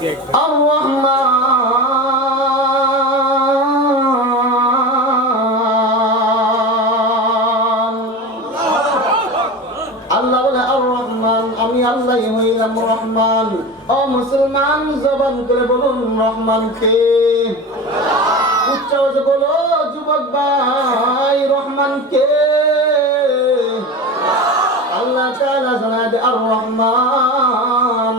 আর রহমান, আল্লাহ বলে আর রহমান, আমি আল্লাহই হইলাম রহমান। ও মুসলমান, জবান করে বলুন রহমান কে? উচ্চ আওয়াজে বলো যুবক ভাই, রহমান কে? আল্লাহ তাআলা জানায় আর রহমান,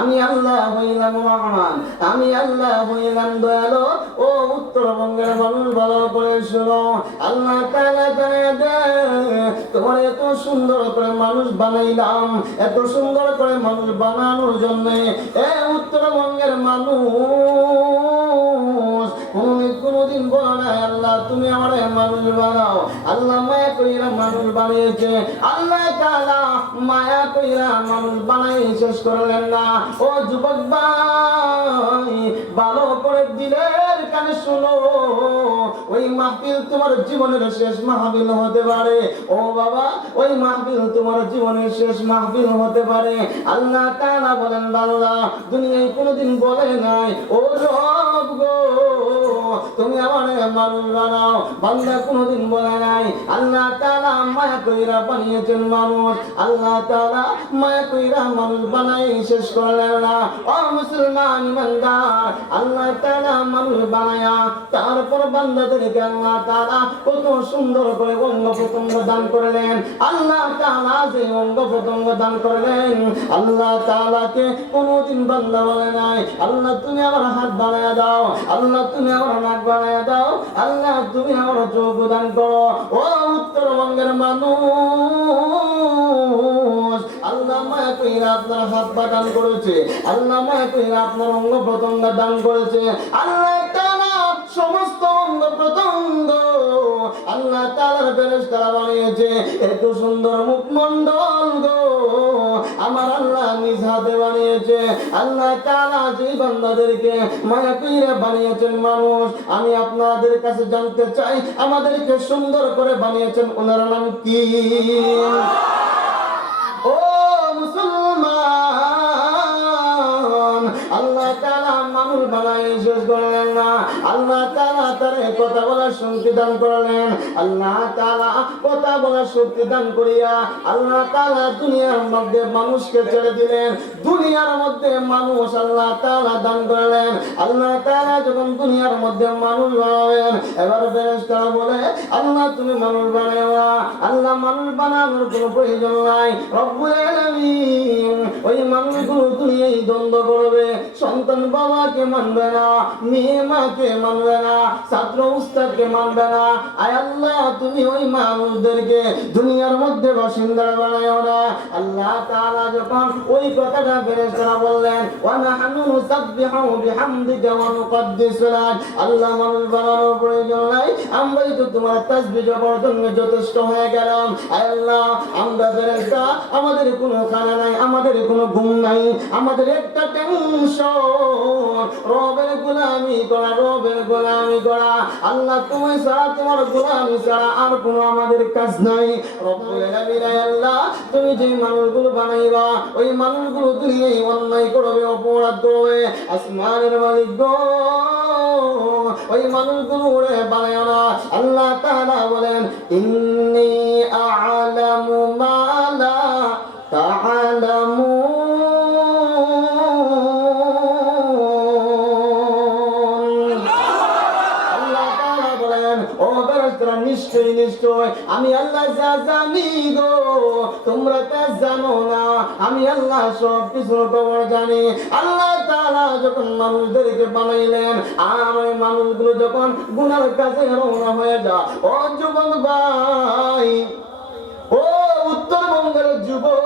আমি আল্লাহ হইলাম রহমান, আমি আল্লাহ হইলাম দয়ালু। ও উত্তরবঙ্গের মানুষ ভালো করে শোনো, আল্লাহ তাআলা জানায় তোমার এত সুন্দর করে মানুষ বানাইলাম, এত সুন্দর করে মানুষ বানানোর জন্য এ উত্তরবঙ্গের মানুষ কোনদিন বলো না আল্লাহ তুমি আমার মানুষ বানাও। আল্লাহ মায়া কইরা মানুষ বানিয়েছে, আল্লাহ তাআলা মায়া কইরা মানুষ বানাই শেষ করলেন না। ও যুবক ভাই, ভালো করে দিলের কানে শোনো, ওই মাহফিল তোমার জীবনের শেষ মাহফিল হতে পারে। ও বাবা, ওই মাহফিল তোমার জীবনের শেষ মাহফিল হতে পারে। আল্লাহ তাআলা বলেন বান্দা দুনিয়ায় কোনদিন বলে নাই ও রব গো তুমি আমার মানুষ বানাও, বান্দা কোনদিন বলে নাই। আল্লাহ তাআলা মায়া কইরা বানিয়েছেন মানুষ, আল্লাহ তাআলা মায়া কইরা মানুষ বানাই শেষ করলেন না। ও মুসলমান ইমানদার, আল্লাহ তাআলা মানুষ বানায়া তারপর বান্দাদেরকে আল্লাহ তাআলা কত সুন্দর করে অঙ্গ প্রত্যঙ্গ দান করলেন। আল্লাহ তাআলা যে অঙ্গ প্রত্যঙ্গ দান করলেন, আল্লাহ তাআলাকে কোনদিন বান্দা বলে নাই আল্লাহ তুমি আমার হাত বানায়া দাও, আল্লাহ তুমি আমার নাক বানায়া দাও, আল্লাহ তুমি আমার চোখ দান করো। ও উত্তরবঙ্গের মানুষ, আল্লাহ মায়া কইরা আপনার হাত পা দান করেছে, আল্লাহ মায়া কইরা আপনার অঙ্গ প্রত্যঙ্গ দান করেছে। আল্লাহ তাআলা সমস্ত অঙ্গ প্রত্যঙ্গ আল্লাহ তাআলার ফেরেশতারা বানিয়েছে। এত সুন্দর মুখমণ্ডল গো আমার আল্লাহ নিজ হাতে বানিয়েছে। আল্লাহ তাআলা যে বান্দাদেরকে মায়া কইরা বানিয়েছেন মানুষ, আমি আপনাদের কাছে জানতে চাই আমাদেরকে সুন্দর করে বানিয়েছেন ওনার নাম কি? ও মুসলমান, আল্লাহ তাআলা মানুষ বানাই শেষ করলেন না, আল্লাহ তাআলা তার কথা বলার শক্তি দান করলেন। আল্লাহ তাআলা কথা বলার শক্তি দান করিয়া আল্লাহ তাআলা দুনিয়ার মধ্যে মানুষকে ছেড়ে দিলেন, দুনিয়ার মধ্যে মানুষ আল্লাহ তাআলা দান করলেন। আল্লাহ তাআলা যখন দুনিয়ার মধ্যে মানুষ বানাবেন, এবার ফেরেশতারা বলে আল্লাহ তুমি মানুষ বানাও না, আল্লাহ মানুষ বানানোর কোনো প্রয়োজন নাই। রব্বুল আলামিন ওই মানুষগুলো দুনিয়ায় দ্বন্দ্ব করবে, সন্তান বাবাকে মানবে না, মেয়ে মাকে মানবে না, ছাত্র উস্তাদকে মানবে না। আয় আল্লাহ তুমি ওই মানুষদেরকে দুনিয়ার মধ্যে বাসিন্দা বানাও না। আল্লাহ তাআলা যখন ওই কথাটা ফেরেশতারা বললেন, ওয়া নাহনু নুসাব্বিহু বিহামদিকা ওয়া নুকদ্দিসু লাক, আল্লাহ মানুষ বানানোর প্রয়োজন নাই, আমরাই তো তোমার তাসবিহ জপর জন্য যথেষ্ট হয়ে গেলাম। আয় আল্লাহ আমরা ফেরেশতা, আমাদের কোনো খানা নাই, আমাদের কোনো ঘুম নাই, আমাদের একটা টেনশন রবের গোলামি করা, রবের গোলামি করা। আল্লাহ তুমি ছাড়া, তোমার গোলামি ছাড়া আর কোনো আমাদের কাজ নাই। রব্বুল আলামিন আল্লাহ তুমি যে মানুষগুলো বানাইবা ওই মানুষগুলো দুনিয়ায় অন্যায় করবে, অপরাধ করবে, আসমানের মালিক গো ওই মানুষগুলো ওরে বানায় না। আল্লাহ তাআলা বলেন ইন্নী আ'লামু মা লা তা'লামুন, নিশ্চয় নিশ্চয় আমি আল্লাহ যা জানি গো তোমরা তা জানো না, আমি আল্লাহ সব কিছু খবর জানি। আল্লাহ তাআলা যখন মানুষদেরকে বানাইলেন আর ওই মানুষগুলো যখন গুনার কাছে রওনা হয়ে যায়, ও যুবক ভাই, ও উত্তরবঙ্গের যুবক,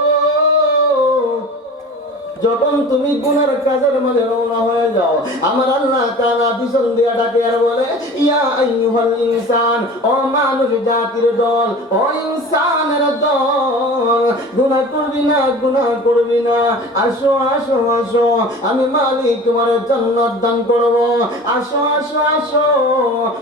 যখন তুমি গুনার কাজের মধ্যে রওনা হয়ে যাও, আমার আল্লাহ তাআলা পিছন দিয়া ডাকে আর বলে ইয়া আইয়ুহাল ইনসান, ও মানুষ জাতির দল, ও ইনসানের দল, গুনাহ করবি না, গুনাহ করবি না, আসো আসো আসো, আমি মালিক তোমার জান্নাত দান করব, আসো আসো আসো,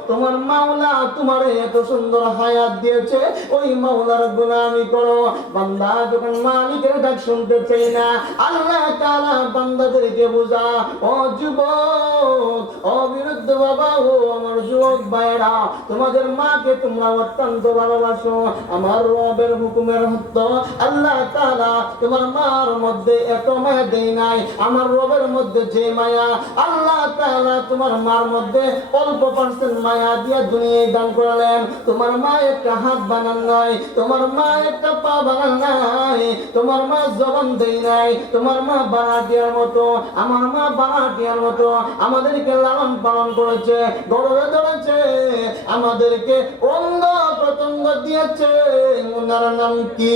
তোমার মাওলা তোমারে এত সুন্দর হায়াত দিয়েছে, ওই মাওলার গোলামি করো। বান্দা যখন মালিকের ডাক শুনতে চাই না, আল্লাহ তাআলা বান্দাদেরকে বুঝা। ও যুবক, ও বিরুদ্ধ বাবা, ও আমার যুবক ভাইরা, তোমাদের মাকে তোমরা অত্যন্ত ভালোবাসো। আমার রবের হুকুমের হত্য আল্লাহ তাআলা তোমার মার মধ্যে এত মায়া দেয় নাই। আমার রবের মধ্যে যে মায়া আল্লাহ তাআলা তোমার মার মধ্যে অল্প পার্সেন্ট মায়া দিয়ে দুনিয়ায় দান করলেন। তোমার মা একটা হাত বানান নাই, তোমার মা একটা পা বানান নাই, তোমার মা জবান দেয় নাই, তোমার মা বানাটিয়ার মতো, আমার মা বানাটিয়ার মতো আমাদেরকে লালন পালন করেছে, গর্বে ধরেছে, আমাদেরকে অঙ্গ প্রত্যঙ্গ দিয়েছে। ওনার নাম কি?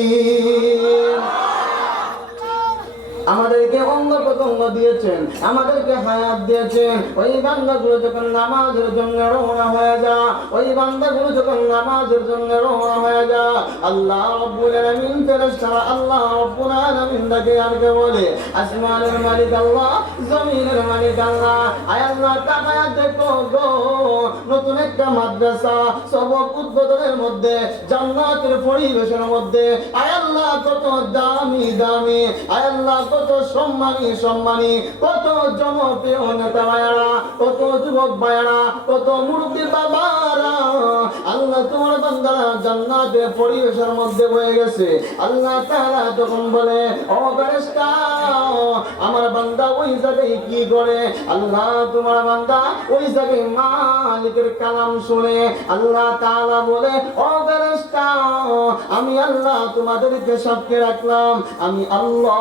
আমাদেরকে অঙ্গ প্রত্যঙ্গ দিয়েছেন, আমাদেরকে হায়াত দিয়েছেন। ওই বান্দাগুলো যখন নামাজের জন্য রওনা হয়ে যা, ওই বান্দাগুলো যখন নামাজের জন্য রওনা হয়ে যা, আল্লাহ রাব্বুল আলামিন ফেরেশতারা আল্লাহ রাব্বুল আলামিন ডাকে আর কে বলে, আসমানের মালিক আল্লাহ, জমিনের মালিক আল্লাহ, আয় আল্লাহ তাকায়া দেখো গো, নতুন একটা মাদ্রাসা সবক উদ্বোধনের মধ্যে, জান্নাতের পরিবেশের মধ্যে, আয় আল্লাহ কত দামি দামি, আয় আল্লাহ কত সম্মানী সম্মানী, কত জনপ্রিয় নেতা ভাইয়ারা, কত যুবক ভাইয়ারা, কত মুরব্বী বাবারা, আল্লাহ তোমার বান্দারা জান্নাতের পরিবেশের মধ্যে বয়ে গেছে। আল্লাহ তাআলা তখন বলে, ও ফেরেশতা, আমার বান্দা ওই জায়গায় কি করে? আল্লাহ তোমার বান্দা ওই জায়গায় মালিকের কালাম শুনে আল্লাহ তাআলা বলে, ও ফেরেশতা, আমি আল্লাহ তোমাদেরকে সাক্ষী রাখলাম, আমি আল্লাহ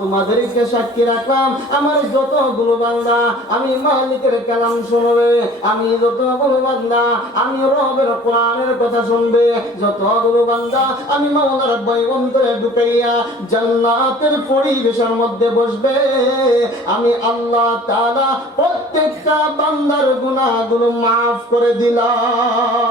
তোমাদেরকে সাক্ষী রাখলাম, আমার যতগুলো বান্দা আমি মালিকের কালাম শুনবে, আমি যতগুলো বান্দা আমি রবের কোরআনের কথা শুনবে, যতগুলো বান্দা আমি মাওলার ভয় অন্তরে ঢুকাইয়া জান্নাতের পরিবেশের মধ্যে বসবে, আমি আল্লাহ তাআলা প্রত্যেকটা বান্দার গুনাহগুলো মাফ করে দিলাম।